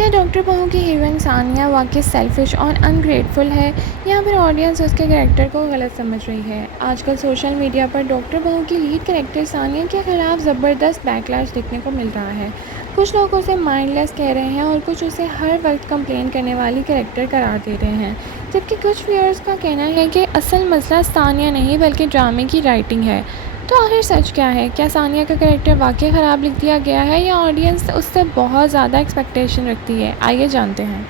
क्या डॉक्टर बहू की हीरोइन सानिया वाकई सेल्फिश और अनग्रेटफुल है? यहाँ पर ऑडियंस उसके कैरेक्टर को गलत समझ रही है। आजकल सोशल मीडिया पर डॉक्टर बहू की लीड कैरेक्टर सानिया के खिलाफ ज़बरदस्त बैकलैश देखने को मिल रहा है। कुछ लोग उसे माइंडलेस कह रहे हैं और कुछ उसे हर वक्त कंप्लेन करने वाली कैरेक्टर करार दे रहे हैं, जबकि कुछ व्यूअर्स का कहना है कि असल मसला सानिया नहीं बल्कि ड्रामे की राइटिंग है। तो आखिर सच क्या है? क्या सानिया का कैरेक्टर वाकई ख़राब लिख दिया गया है या ऑडियंस उससे बहुत ज़्यादा एक्सपेक्टेशन रखती है? आइए जानते हैं।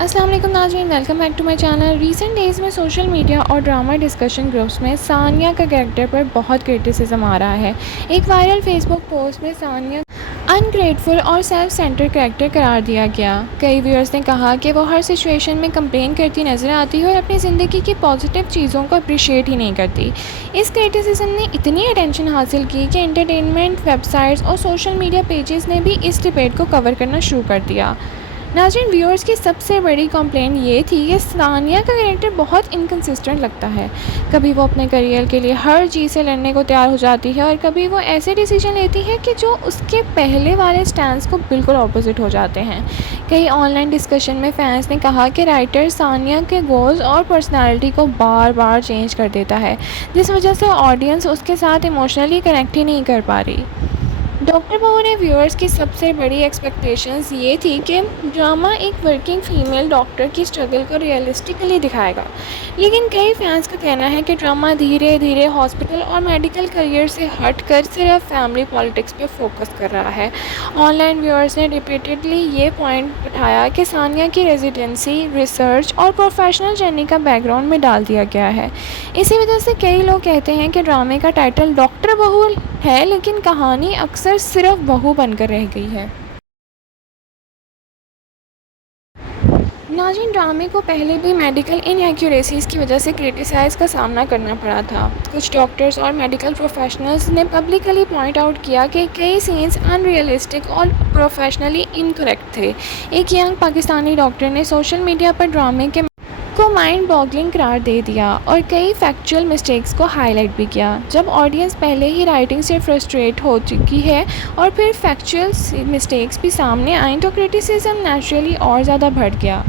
अस्सलाम वालेकुम नाज़रीन, welcome back to my channel. Recent days में सोशल मीडिया और ड्रामा डिस्कशन ग्रुप्स में सानिया का कैरेक्टर पर बहुत क्रिटिसिज्म आ रहा है। एक वायरल फेसबुक पोस्ट में सानिया अनग्रेटफुल और सेल्फ सेंटर कैरेक्टर करार दिया गया। कई व्यूअर्स ने कहा कि वो हर सिचुएशन में कंप्लेन करती नज़र आती है और अपनी ज़िंदगी की पॉजिटिव चीज़ों को अप्रिशिएट ही नहीं करती। इस क्रिटिसिज्म ने इतनी अटेंशन हासिल की कि एंटरटेनमेंट वेबसाइट्स और सोशल मीडिया पेजेस ने भी इस डिबेट को कवर करना शुरू कर दिया। नाज़रीन, व्यूअर्स की सबसे बड़ी कंप्लेंट ये थी कि सानिया का कैरेक्टर बहुत इनकंसिस्टेंट लगता है। कभी वो अपने करियर के लिए हर चीज़ से लड़ने को तैयार हो जाती है और कभी वो ऐसे डिसीजन लेती है कि जो उसके पहले वाले स्टैंस को बिल्कुल ऑपोजिट हो जाते हैं। कई ऑनलाइन डिस्कशन में फैंस ने कहा कि राइटर सानिया के गोल्स और पर्सनैलिटी को बार बार चेंज कर देता है, जिस वजह से ऑडियंस उसके साथ इमोशनली कनेक्ट ही नहीं कर पा रही। डॉक्टर बहू ने व्यूअर्स की सबसे बड़ी एक्सपेक्टेशंस ये थी कि ड्रामा एक वर्किंग फीमेल डॉक्टर की स्ट्रगल को रियलिस्टिकली दिखाएगा, लेकिन कई फैंस का कहना है कि ड्रामा धीरे धीरे हॉस्पिटल और मेडिकल करियर से हटकर सिर्फ फैमिली पॉलिटिक्स पे फोकस कर रहा है। ऑनलाइन व्यूअर्स ने रिपीटेडली ये पॉइंट उठाया कि सानिया की रेजिडेंसी, रिसर्च और प्रोफेशनल जर्नी का बैकग्राउंड में डाल दिया गया है। इसी वजह से कई लोग कहते हैं कि ड्रामे का टाइटल डॉक्टर बहू है, लेकिन कहानी अक्सर सिर्फ बहू बनकर रह गई है। नाज़रीन, ड्रामे को पहले भी मेडिकल इनएक्यूरेसीज़ की वजह से क्रिटिसाइज़ का सामना करना पड़ा था। कुछ डॉक्टर्स और मेडिकल प्रोफेशनल्स ने पब्लिकली पॉइंट आउट किया कि कई सीन्स अनरियलिस्टिक और प्रोफेशनली इनकरेक्ट थे। एक यंग पाकिस्तानी डॉक्टर ने सोशल मीडिया पर ड्रामे के को माइंड बॉगलिंग करार दे दिया और कई फैक्चुअल मिस्टेक्स को हाईलाइट भी किया। जब ऑडियंस पहले ही राइटिंग से फ्रस्ट्रेट हो चुकी है और फिर फैक्चुअल मिस्टेक्स भी सामने आए तो क्रिटिसिज्म नेचुरली और ज़्यादा बढ़ गया।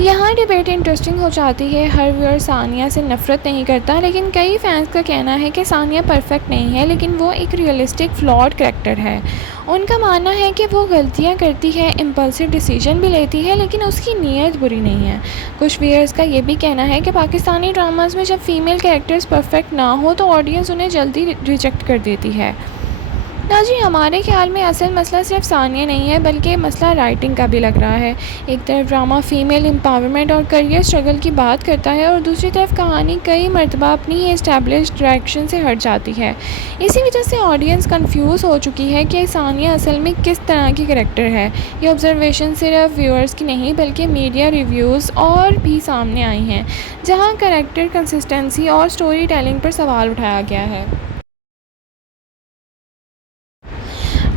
यहाँ डिबेट इंटरेस्टिंग हो जाती है। हर व्यूअर सानिया से नफ़रत नहीं करता, लेकिन कई फैंस का कहना है कि सानिया परफेक्ट नहीं है, लेकिन वो एक रियलिस्टिक फ्लॉड कैरेक्टर है। उनका मानना है कि वो गलतियाँ करती है, इम्पल्सिव डिसीजन भी लेती है, लेकिन उसकी नीयत बुरी नहीं है। कुछ व्यूअर्स का ये भी कहना है कि पाकिस्तानी ड्रामास में जब फीमेल कैरेक्टर्स परफेक्ट ना हो तो ऑडियंस उन्हें जल्दी रिजेक्ट कर देती है। जी, हमारे ख्याल में असल मसला सिर्फ सानिया नहीं है, बल्कि मसला राइटिंग का भी लग रहा है। एक तरफ ड्रामा फीमेल एम्पावरमेंट और करियर स्ट्रगल की बात करता है और दूसरी तरफ कहानी कई मरतबा अपनी ही एस्टैब्लिश्ड डायरेक्शन से हट जाती है। इसी वजह से ऑडियंस कंफ्यूज हो चुकी है कि सानिया असल में किस तरह की कैरेक्टर है। ये ऑब्जर्वेशन सिर्फ व्यूअर्स की नहीं बल्कि मीडिया रिव्यूज़ और भी सामने आई हैं, जहाँ कैरेक्टर कंसिस्टेंसी और स्टोरी टेलिंग पर सवाल उठाया गया है।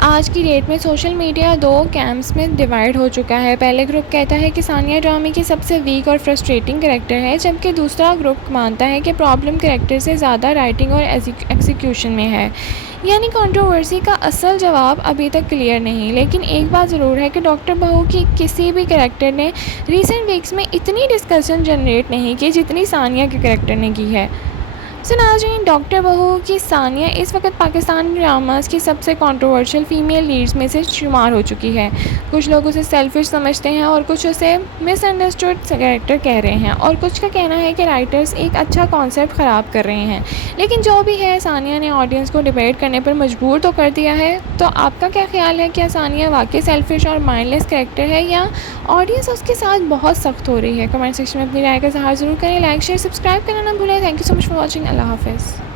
आज की डेट में सोशल मीडिया दो कैंप्स में डिवाइड हो चुका है। पहले ग्रुप कहता है कि सानिया ड्रामे की सबसे वीक और फ्रस्ट्रेटिंग कैरेक्टर है, जबकि दूसरा ग्रुप मानता है कि प्रॉब्लम कैरेक्टर से ज़्यादा राइटिंग और एग्जीक्यूशन में है। यानी कंट्रोवर्सी का असल जवाब अभी तक क्लियर नहीं, लेकिन एक बात ज़रूर है कि डॉक्टर बहू की किसी भी कैरेक्टर ने रिसेंट वीक्स में इतनी डिस्कशन जनरेट नहीं की जितनी सानिया के कैरेक्टर ने की है। सो नाज़रीन, डॉक्टर बहू की सानिया इस वक्त पाकिस्तानी ड्रामास की सबसे कंट्रोवर्शियल फ़ीमेल लीड्स में से शुमार हो चुकी है। कुछ लोग उसे सेल्फिश समझते हैं और कुछ उसे मिसअंडरस्टूड कैरेक्टर कह रहे हैं, और कुछ का कहना है कि राइटर्स एक अच्छा कॉन्सेप्ट ख़राब कर रहे हैं। लेकिन जो भी है, सानिया ने ऑडियंस को डिबेट करने पर मजबूर तो कर दिया है। तो आपका क्या ख्याल है? क्या सानिया वाकई सेल्फिश और माइंडलेस कैरेक्टर है या ऑडियंस उसके साथ बहुत सख्त हो रही है? कमेंट सेक्शन में अपनी राय का इज़हार ज़रूर करें। लाइक, शेयर, सब्सक्राइब करना ना भूलें। Thank you so much for watching. अल्लाह हाफ़िज़।